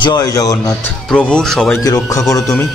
জয় জগন্নাথ। প্রভু সবাইকে রক্ষা করো তুমি।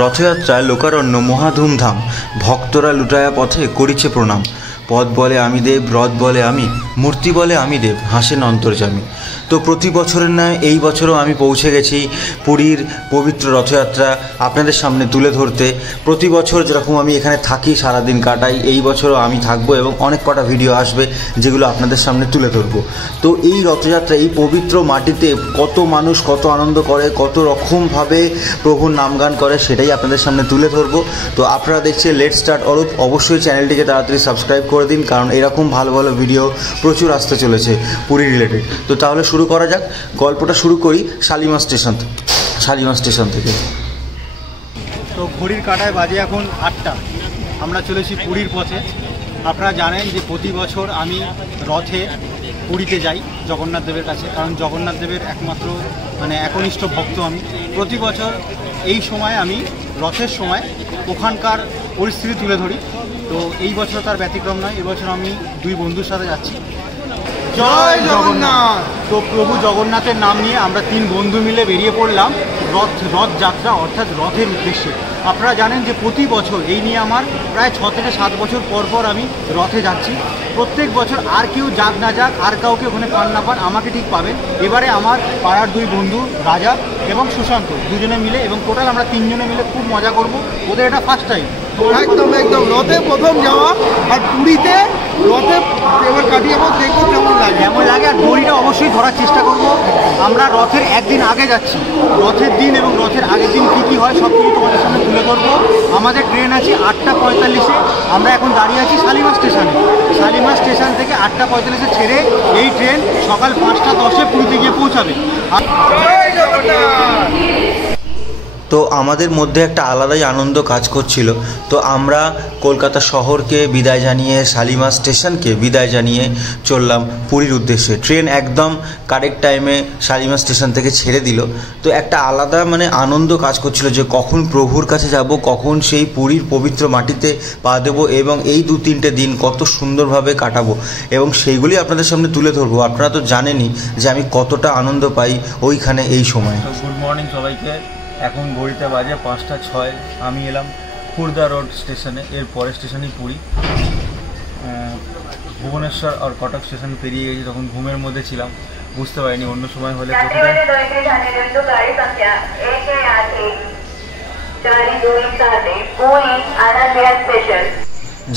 রথযাত্রায় লোকারণ্য মহাধুমধাম, ভক্তরা লুটায়া পথে করিছে প্রণাম। পদ বলে আমি দেব, রথ বলে আমি, মূর্তি বলে আমি দেব, হাসেন অন্তর্যামী। তো প্রতি বছরের ন্যায় এই বছরও আমি পৌঁছে গেছি পুরীর পবিত্র রথযাত্রা আপনাদের সামনে তুলে ধরতে। প্রতি বছর যেরকম আমি এখানে থাকি, সারাদিন কাটাই, এই বছরও আমি থাকবো এবং অনেক কটা ভিডিও আসবে যেগুলো আপনাদের সামনে তুলে ধরবো। তো এই রথযাত্রা, এই পবিত্র মাটিতে কত মানুষ কত আনন্দ করে, কত রকমভাবে প্রভুর নামগান করে, সেটাই আপনাদের সামনে তুলে ধরবো। তো আপনারা দেখছেন লেটস স্টার্ট অরূপ। অবশ্যই চ্যানেলটিকে তাড়াতাড়ি সাবস্ক্রাইব করে দিন, কারণ এরকম ভালো ভালো ভিডিও প্রচুর আসতে চলেছে পুরী রিলেটেড। তো তাহলে শুরু করা যাক। গল্পটা শুরু করি শালিমার স্টেশন থেকে। তো ঘড়ির কাঁটায় বাজে এখন 8টা। আমরা চলেছি পুরীর পথে। আপনারা জানেন যে প্রতি বছর আমি রথে পুরীতে যাই জগন্নাথ দেবের কাছে, কারণ জগন্নাথ দেবের একমাত্র একনিষ্ঠ ভক্ত আমি। প্রতি বছর এই সময় আমি রথের সময় ওখানকার পরিস্থিতি তুলে ধরি। তো এই বছর তার ব্যতিক্রম নয়। এবছর আমি দুই বন্ধুর সাথে যাচ্ছি। জয় জগন্নাথ। তো প্রভু জগন্নাথের নাম নিয়ে আমরা 3 বন্ধু মিলে বেরিয়ে পড়লাম রথযাত্রা অর্থাৎ রথের উদ্দেশ্যে। আপনারা জানেন যে প্রতি বছর এই নিয়ে আমার প্রায় 6 থেকে 7 বছর পর আমি রথে যাচ্ছি। প্রত্যেক বছর আর কেউ যাক না যাক, আর কাউকে ওখানে পান না পান, আমাকে ঠিক পাবেন। এবারে আমার পাড়ার 2 বন্ধু রাজা এবং সুশান্ত দুজনে মিলে, এবং টোটাল আমরা 3 জনে মিলে খুব মজা করব। ওদের এটা ফার্স্ট টাইম। একদম রথে প্রথম যাওয়া, আর পুরীতে রথে এবার কাটিয়ে দেখবো কেমন লাগে। আর দড়িটা অবশ্যই ধরার চেষ্টা করব। আমরা রথের একদিন আগে যাচ্ছি। রথের দিন এবং রথের আগের দিন কী হয় সব কিছু তোমাদের সামনে তুলে ধরবো। আমাদের ট্রেন আছে 8:45-এ। আমরা এখন দাঁড়িয়ে আছি শালিমার স্টেশনে। শালিমার স্টেশন থেকে 8:45-এ ছেড়ে এই ট্রেন সকাল 5:10-এ পুরীতে গিয়ে পৌঁছাবে। তো আমাদের মধ্যে একটা আলাদাই আনন্দ কাজ করছিল। তো আমরা কলকাতা শহরকে বিদায় জানিয়ে, শালিমার স্টেশনকে বিদায় জানিয়ে চললাম পুরীর উদ্দেশ্যে। ট্রেন একদম কারেক্ট টাইমে শালিমার স্টেশন থেকে ছেড়ে দিল। তো একটা আলাদা আনন্দ কাজ করছিল যে কখন প্রভুর কাছে যাব, কখন সেই পুরীর পবিত্র মাটিতে পা দেবো এবং এই 2-3টে দিন কত সুন্দরভাবে কাটাবো এবং সেইগুলি আপনাদের সামনে তুলে ধরবো। আপনারা তো জানেনই যে আমি কতটা আনন্দ পাই ওইখানে এই সময়। গুড মর্নিং সবাইকে। এখন ঘড়িতে বাজে 5:06। আমি এলাম খুর্দা রোড স্টেশনে। এর পরের স্টেশনই পুরী। ভুবনেশ্বর আর কটক স্টেশন পেরিয়ে গেছি, তখন ঘুমের মধ্যে ছিলাম, বুঝতে পারিনি। অন্য সময় হলে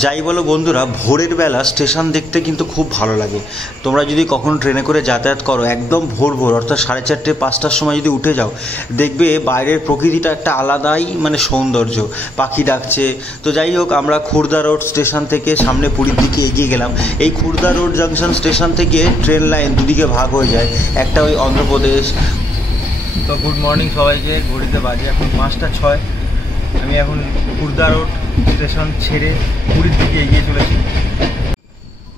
যাই বলো বন্ধুরা, ভোরের বেলা স্টেশন দেখতে কিন্তু খুব ভালো লাগে। তোমরা যদি কখনো ট্রেনে করে যাতায়াত করো, একদম ভোর অর্থাৎ 4:30 5টার সময় যদি উঠে যাও, দেখবে বাইরের প্রকৃতিটা একটা আলাদাই সৌন্দর্য, পাখি ডাকছে। তো যাই হোক, আমরা খুর্দা রোড স্টেশন থেকে সামনে পুরীর দিকে এগিয়ে গেলাম। এই খুর্দা রোড জাংশন স্টেশন থেকে ট্রেন লাইন দুদিকে ভাগ হয়ে যায়, একটা ওই অন্ধ্রপ্রদেশ। তো গুড মর্নিং সবাইকে। ঘড়িতে বাজে এখন 5:06। আমি এখন খুর্দা রোড স্টেশন ছেড়ে পুরীর দিকে এগিয়ে চলেছি।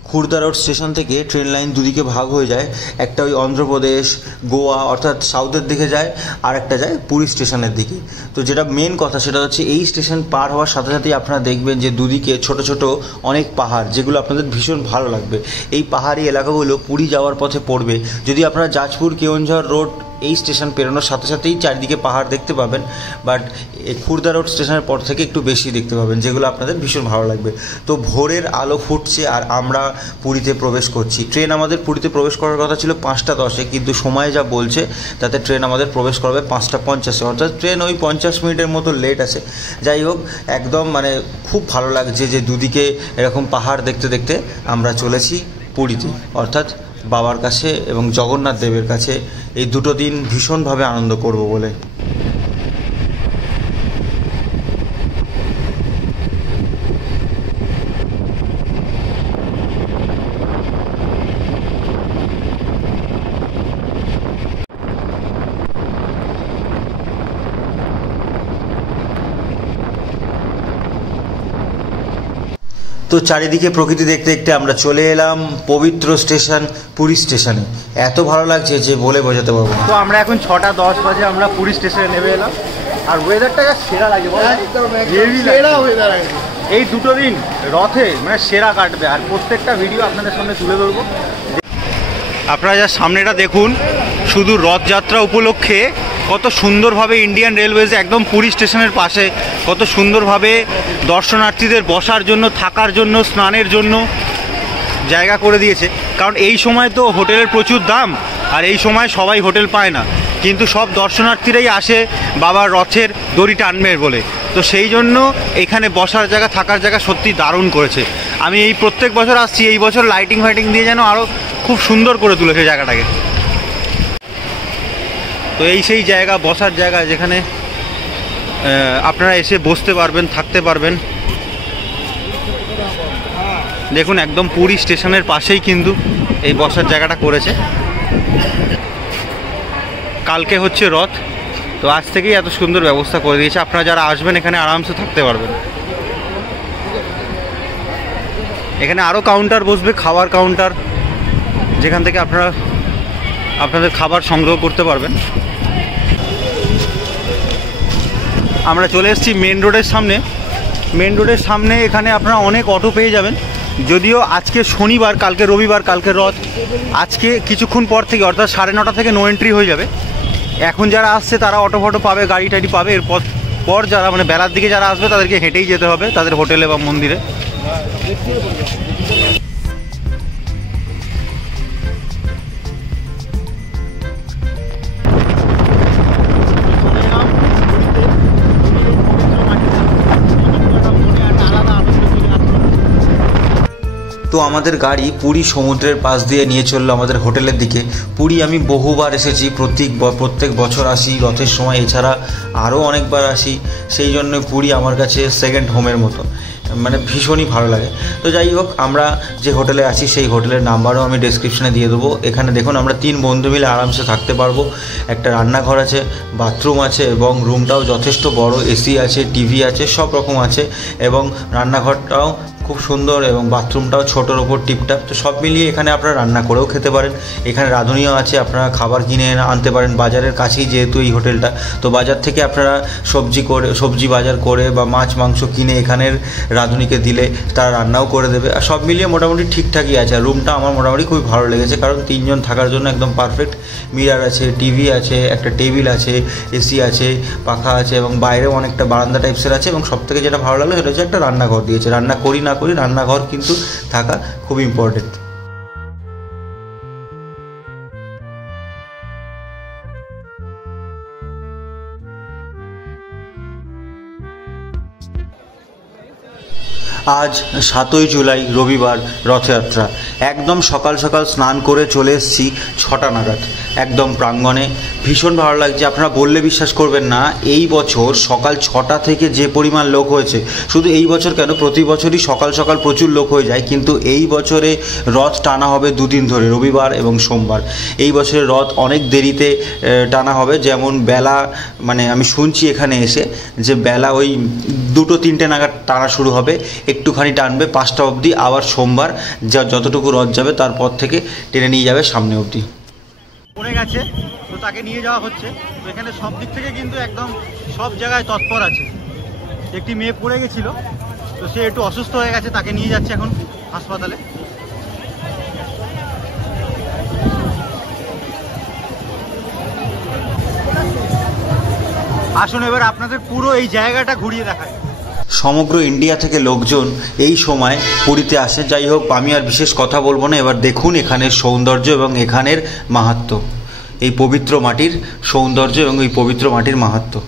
খুর্দা রোড স্টেশন থেকে ট্রেন লাইন দুদিকে ভাগ হয়ে যায়, একটা ওই অন্ধ্রপ্রদেশ, গোয়া অর্থাৎ সাউথের দিকে যায়, আর একটা যায় পুরী স্টেশনের দিকে। তো যেটা মেন কথা সেটা হচ্ছে এই স্টেশন পার হওয়ার সাথে সাথেই আপনারা দেখবেন যে দুদিকে ছোট ছোট অনেক পাহাড়, যেগুলো আপনাদের ভীষণ ভালো লাগবে। এই পাহাড়ি এলাকাগুলো পুরী যাওয়ার পথে পড়বে। যদি আপনারা যাজপুর কেওনঝড় রোড এই স্টেশন পেরোনোর সাথে সাথেই চারিদিকে পাহাড় দেখতে পাবেন, বাট এই খুর্দা রোড স্টেশনের পর থেকে একটু বেশি দেখতে পাবেন, যেগুলো আপনাদের ভীষণ ভালো লাগবে। তো ভোরের আলো ফুটছে আর আমরা পুরীতে প্রবেশ করছি। ট্রেন আমাদের পুরীতে প্রবেশ করার কথা ছিল 5:10-এ, কিন্তু সময় যা বলছে তাতে ট্রেন আমাদের প্রবেশ করবে 5:50-এ, অর্থাৎ ট্রেন ওই 50 মিনিটের মতো লেট আছে। যাই হোক, একদম খুব ভালো লাগছে যে দুদিকে এরকম পাহাড় দেখতে দেখতে আমরা চলেছি পুরীতে, অর্থাৎ বাবার কাছে এবং জগন্নাথ দেবের কাছে। এই 2টো দিন ভীষণভাবে আনন্দ করব বলে। তো চারিদিকে প্রকৃতি দেখতে দেখতে আমরা চলে এলাম পবিত্র স্টেশন পুরী স্টেশনে। এত ভালো লাগছে যে বলে বোঝাতে পারবো না। তো আমরা এখন 6:10 বাজে আমরা পুরী স্টেশনে নেমে এলাম, আর ওয়েদারটা সেরা লাগে। এই 2টো দিন রথে সেরা কাটবে, আর প্রত্যেকটা ভিডিও আপনাদের সামনে তুলে ধরবো। আপনারা যা সামনেটা দেখুন, শুধু রথযাত্রা উপলক্ষে কত সুন্দরভাবে ইন্ডিয়ান রেলওয়েজ একদম পুরী স্টেশনের পাশে কত সুন্দরভাবে দর্শনার্থীদের বসার জন্য, থাকার জন্য, স্নানের জন্য জায়গা করে দিয়েছে। কারণ এই সময় তো হোটেলের প্রচুর দাম, আর এই সময় সবাই হোটেল পায় না, কিন্তু সব দর্শনার্থীরাই আসে বাবার রথের দড়ি টানবে বলে। তো সেই জন্য এখানে বসার জায়গা, থাকার জায়গা সত্যি দারুণ করেছে। আমি এই প্রত্যেক বছর আসছি, এই বছর লাইটিং ফাইটিং দিয়ে যেন আরও খুব সুন্দর করে তুলেছে জায়গাটাকে। তো এই সেই জায়গা, বসার জায়গা, যেখানে আপনারা এসে বসতে পারবেন, থাকতে পারবেন। দেখুন একদম পুরী স্টেশনের পাশেই কিন্তু এই বসার জায়গাটা করেছে। কালকে হচ্ছে রথ, তো আজ থেকেই এত সুন্দর ব্যবস্থা করে দিয়েছে। আপনারা যারা আসবেন এখানে আরামসে থাকতে পারবেন। এখানে আরও কাউন্টার বসবে, খাবার কাউন্টার, যেখান থেকে আপনারা আপনাদের খাবার সংগ্রহ করতে পারবেন। আমরা চলে এসেছি মেন রোডের সামনে। মেন রোডের সামনে এখানে আপনারা অনেক অটো পেয়ে যাবেন। যদিও আজকে শনিবার, কালকে রবিবার, কালকে রথ, আজকে কিছুক্ষণ পর থেকে অর্থাৎ 9:30 থেকে নো এন্ট্রি হয়ে যাবে। এখন যারা আসছে তারা অটো ফটো পাবে, গাড়ি টাড়ি পাবে। এরপর যারা মানে বেলার দিকে যারা আসবে তাদেরকে হেঁটেই যেতে হবে তাদের হোটেলে বা মন্দিরে। তো আমাদের গাড়ি পুরী সমুদ্রের পাশ দিয়ে নিয়ে চললো আমাদের হোটেলের দিকে। পুরী আমি বহুবার এসেছি, প্রত্যেক বছর আসি রথের সময়, এছাড়া আরও অনেকবার আসি। সেই জন্য পুরী আমার কাছে সেকেন্ড হোমের মতো, মানে ভীষণই ভালো লাগে। তো যাই হোক, আমরা যে হোটেলে আছি সেই হোটেলের নাম্বারও আমি ডেসক্রিপশনে দিয়ে দেবো। এখানে দেখুন আমরা 3 বন্ধু মিলে আরামসে থাকতে পারবো। একটা রান্নাঘর আছে, বাথরুম আছে এবং রুমটাও যথেষ্ট বড়, এসি আছে, টিভি আছে, সব রকম আছে এবং রান্নাঘরটাও খুব সুন্দর এবং বাথরুমটাও ছোটোর ওপর টিপটাপ। তো সব মিলিয়ে এখানে আপনারা রান্না করেও খেতে পারেন। এখানে রাঁধুনিও আছে, আপনারা খাবার কিনে আনতে পারেন। বাজারের কাছেই যেহেতু এই হোটেলটা, তো বাজার থেকে আপনারা সবজি বাজার করে বা মাছ মাংস কিনে এখানের রাঁধুনিকে দিলে তারা রান্নাও করে দেবে। আর সব মিলিয়ে মোটামুটি ঠিকঠাকই আছে। আর রুমটা আমার মোটামুটি খুবই ভালো লেগেছে, কারণ 3 জন থাকার জন্য একদম পারফেক্ট। মিরার আছে, টিভি আছে, একটা টেবিল আছে, এসি আছে, পাখা আছে এবং বাইরেও অনেকটা বারান্দা টাইপসের আছে। এবং সবথেকে যেটা ভালো লাগলো সেটা হচ্ছে একটা রান্নাঘর দিয়েছে। রান্না করি না করি, রান্নাঘর কিন্তু থাকা খুব ইম্পর্টেন্ট। আজ 7ই জুলাই রবিবার, রথযাত্রা। একদম সকাল সকাল স্নান করে চলে এসেছি 6টা নাগাদ একদম প্রাঙ্গণে। ভীষণ ভালো লাগছে। আপনারা বললে বিশ্বাস করবেন না, এই বছর সকাল 6টা থেকে যে পরিমাণ লোক হয়েছে, শুধু এই বছর কেন, প্রতি বছরই সকাল সকাল প্রচুর লোক হয়ে যায়, কিন্তু এই বছরে রথ টানা হবে 2 দিন ধরে, রবিবার এবং সোমবার। এই বছরে রথ অনেক দেরিতে টানা হবে। যেমন বেলা, মানে আমি শুনছি এখানে এসে যে বেলা ওই 2-3টে নাগাদ টানা শুরু হবে, একটুখানি টানবে 5টা অবধি, আবার সোমবার যতটুকু রথ যাবে তারপর থেকে টেনে নিয়ে যাবে সামনে অবধি। পড়ে গেছে, তো তাকে নিয়ে যাওয়া হচ্ছে। তো এখানে সব দিক থেকে কিন্তু একদম সব জায়গায় তৎপর আছে। একটি মেয়ে পড়ে গেছিল, তো সে একটু অসুস্থ হয়ে গেছে, তাকে নিয়ে যাচ্ছে এখন হাসপাতালে। আসুন এবার আপনাদের পুরো এই জায়গাটা ঘুরিয়ে দেখায়। সমগ্র ইন্ডিয়া থেকে লোকজন এই সময় পুরীতে আসে। যাই হোক, আমি আর বিশেষ কথা বলবো না। এবার দেখুন এখানের সৌন্দর্য এবং এখানের মাহাত্ম্য, এই পবিত্র মাটির সৌন্দর্য এবং এই পবিত্র মাটির মাহাত্ম্য।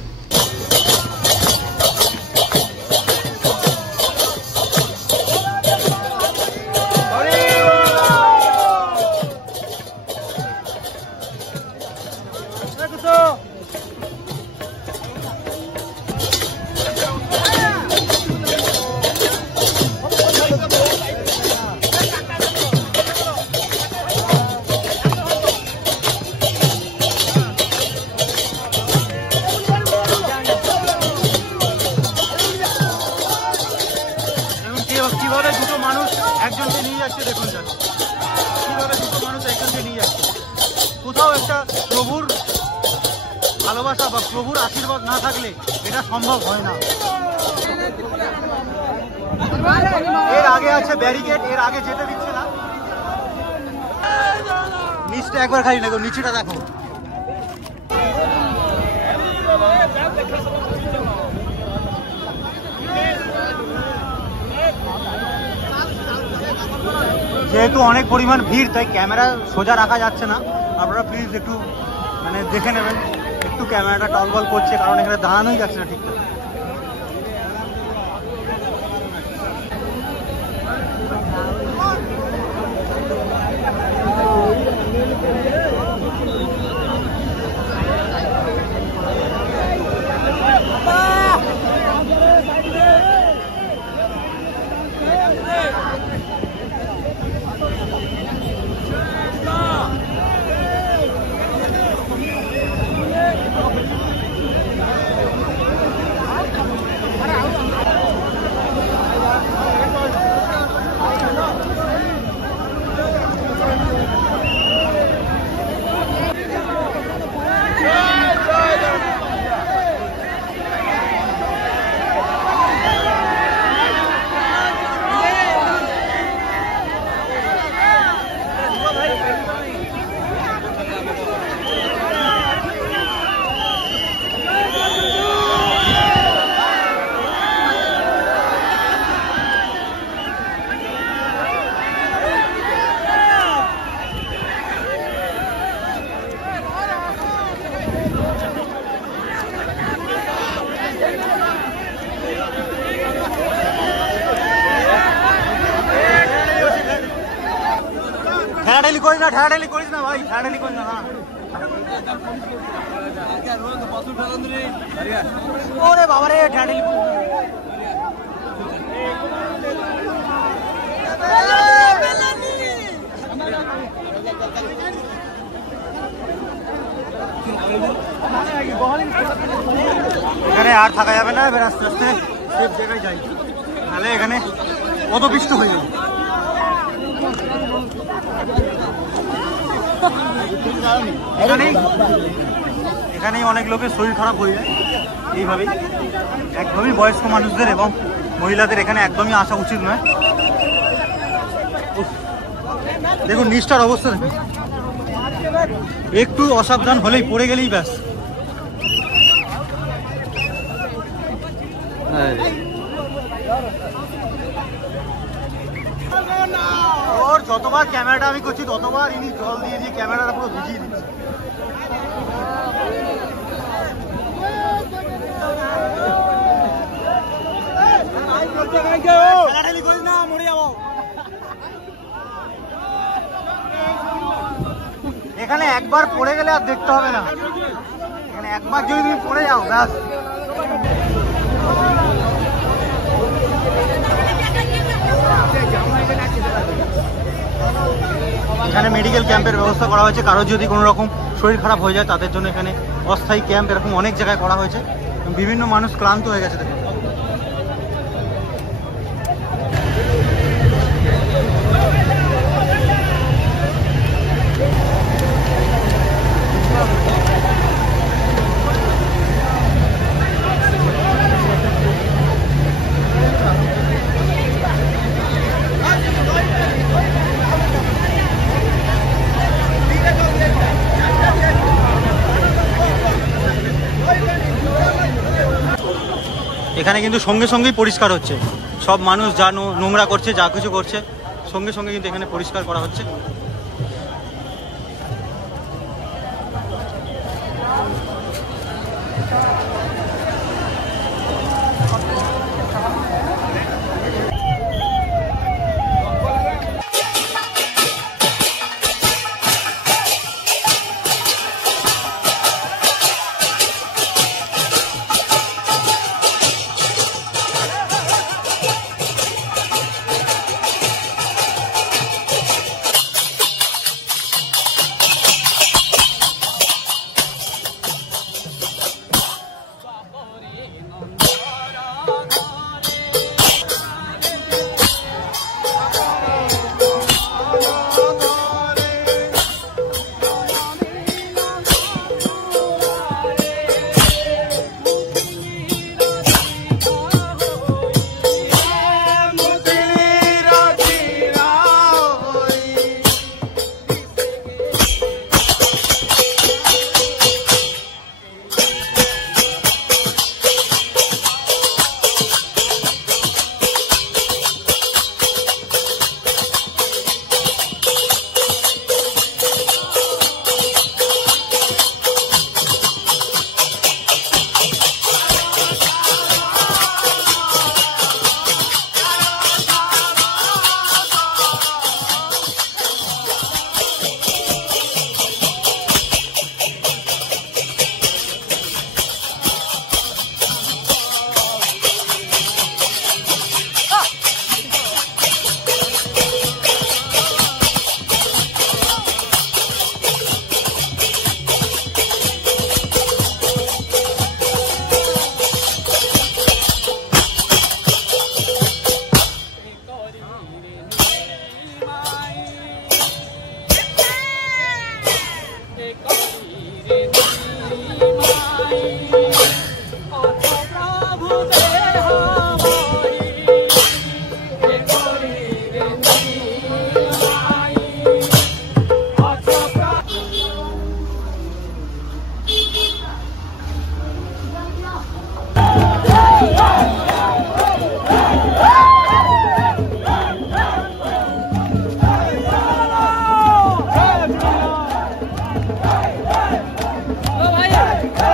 কিভাবে দুটো মানুষ একজনকে নিয়ে যাচ্ছে, দেখুন স্যার, কিভাবে দুটো মানুষ একজনকে নিয়ে যাচ্ছে। কোথাও একটা প্রভুর ভালোবাসা বা প্রভুর আশীর্বাদ না থাকলে এটা সম্ভব হয় না। এর আগে আছে ব্যারিকেড, এর আগে যেতে দিচ্ছে না। নিচটা একবার খালি দেখো, নিচেটা দেখো। যেহেতু অনেক পরিমাণ ভিড়, তাই ক্যামেরা সোজা রাখা যাচ্ছে না। আপনারা প্লিজ একটু মানে দেখে নেবেন, একটু ক্যামেরাটা টলবল করছে, কারণ এখানে দাঁড়ানোই যাচ্ছে না ঠিকঠাক। ঠেলাঠেলি করিস না, ঠেলাঠেলি করিস না ভাই, ঠেলাঠেলি করিস না। ওরে বাবা রে, ঠেলাঠেলি এখানে আর থাকা যাবে না, এবার আস্তে আস্তে সেফ জায়গায় যাই, তাহলে এখানে কত পিষ্ট হয়ে যাবে। এখানেই অনেক লোকের শরীর খারাপ হয়ে যায় এইভাবেই। একদমই বয়স্ক মানুষদের এবং মহিলাদের এখানে একদমই আসা উচিত নয়। দেখুন নিচটার অবস্থা দেখুন, একটু অসাবধান হলেই পড়ে গেলেই ব্যাস। ওর যতবার ক্যামেরাটা আমি করছি ততবার ইনি জল দিয়ে দিয়ে ক্যামেরাটা পুরো ভিজিয়ে দিচ্ছে। এখানে একবার পড়ে গেলে আর দেখতে হবে না, এখানে একবার যদি তুমি পড়ে যাও ব্যাস। এখানে মেডিকেল ক্যাম্পের ব্যবস্থা করা হয়েছে, কারোর যদি কোনো রকম শরীর খারাপ হয়ে যায় তাদের জন্য এখানে অস্থায়ী ক্যাম্প এরকম অনেক জায়গায় করা হয়েছে। বিভিন্ন মানুষ ক্লান্ত হয়ে গেছে দেখুন। এখানে কিন্তু সঙ্গে সঙ্গেই পরিষ্কার হচ্ছে, সব মানুষ যা নোংরা করছে যা কিছু করছে সঙ্গে সঙ্গে কিন্তু এখানে পরিষ্কার করা হচ্ছে।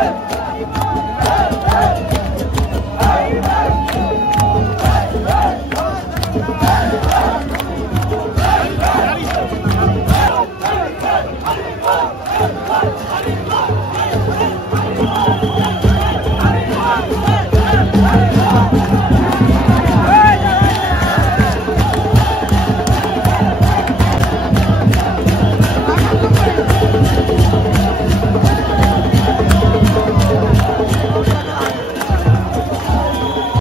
জয়